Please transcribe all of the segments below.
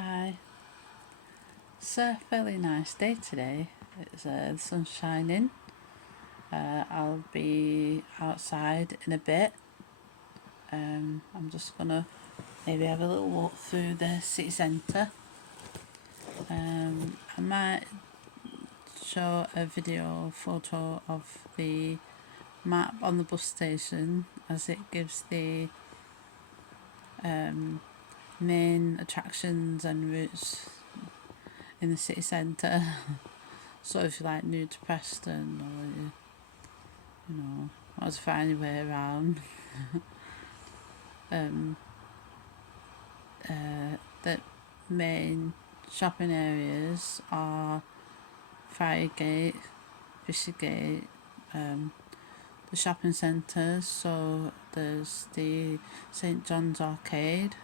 Hi. It's a fairly nice day today. It's the sun's shining. I'll be outside in a bit. I'm just gonna maybe have a little walk through the city centre. I might show a video photo of the map on the bus station, as it gives the main attractions and routes in the city centre. So if you're like new to Preston, or you know, want to find your way around, the main shopping areas are Friargate, Fishergate, the shopping centres. So there's the St John's Arcade,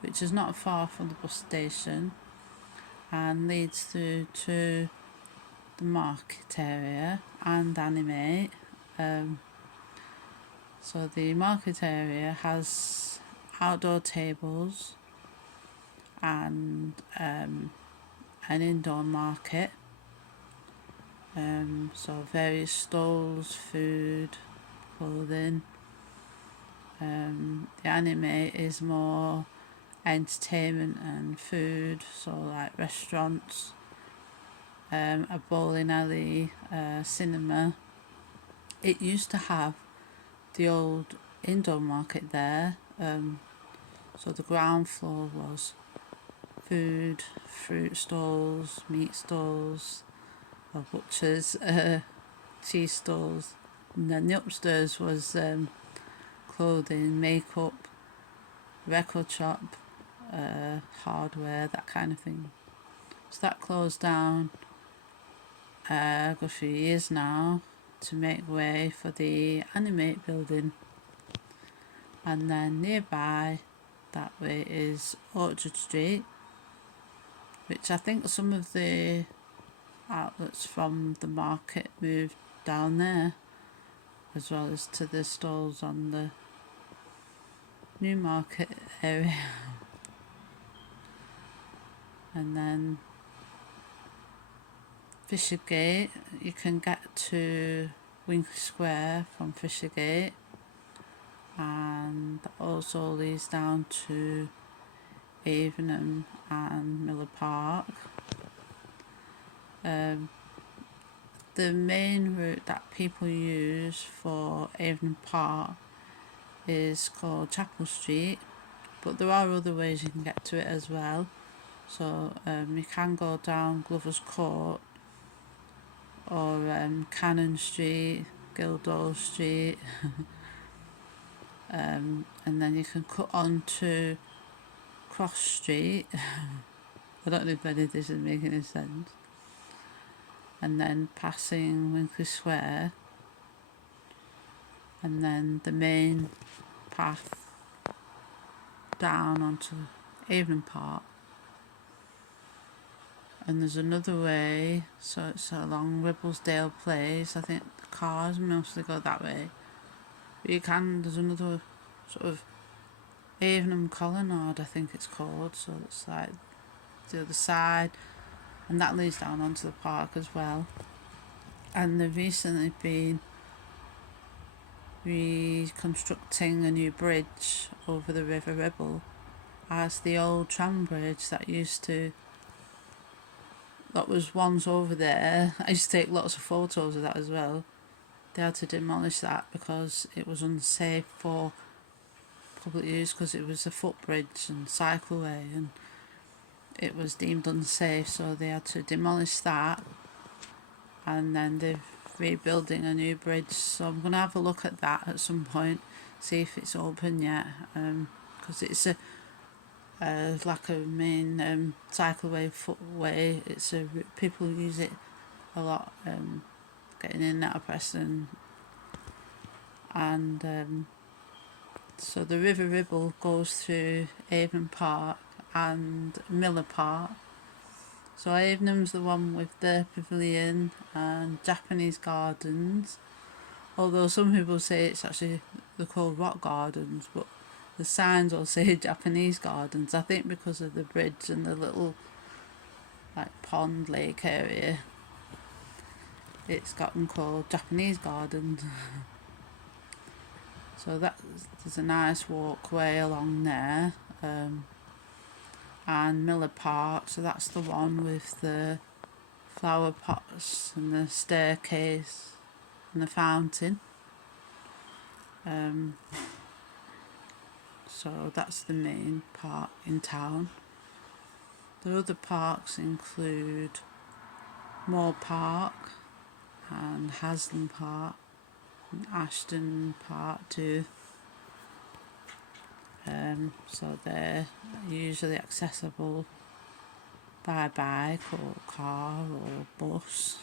which is not far from the bus station and leads through to the market area and Animate. So the market area has outdoor tables and an indoor market. So various stalls, food, clothing. The Animate is more entertainment and food, so like restaurants, a bowling alley, cinema. It used to have the old indoor market there, so the ground floor was food, fruit stalls, meat stalls, or butchers, cheese stalls, and then the upstairs was clothing, makeup, record shop, hardware, that kind of thing. So that closed down a good few years now to make way for the Animate building. And then nearby that way is Orchard Street, which I think some of the outlets from the market moved down there, as well as to the stalls on the new market area. And then Fishergate, you can get to Winkley Square from Fishergate, and that also leads down to Avenham and Miller Park. The main route that people use for Avon Park is called Chapel Street, but there are other ways you can get to it as well. So you can go down Glover's Court or Cannon Street, Guildhall Street, and then you can cut on to Cross Street. I don't know if any of this is making any sense. And then passing Winkley Square, and then the main path down onto Avon Park. And there's another way, so it's along Ribblesdale Place. I think the cars mostly go that way. But there's another sort of Avon Colonnade, I think it's called, so it's like the other side, and that leads down onto the park as well. And they've recently been reconstructing a new bridge over the River Ribble, as the old tram bridge that was once over there. I used to take lots of photos of that as well. They had to demolish that because it was unsafe for public use, because it was a footbridge and cycleway, and it was deemed unsafe, so they had to demolish that, and then they're rebuilding a new bridge. So I'm going to have a look at that at some point, see if it's open yet, because it's like a main cycleway, footway. It's people use it a lot, getting in and out of Preston. And so the River Ribble goes through Avon Park and Miller Park. So Avonham's the one with the pavilion and Japanese gardens, although some people say it's actually they're called rock gardens, but the signs will say Japanese gardens. I think because of the bridge and the little like pond lake area, it's gotten called Japanese gardens. So there's a nice walkway along there, and Miller Park, so that's the one with the flower pots and the staircase and the fountain. So that's the main park in town. The other parks include Moore Park and Haslam Park and Ashton Park too. So they're usually accessible by bike or car or bus.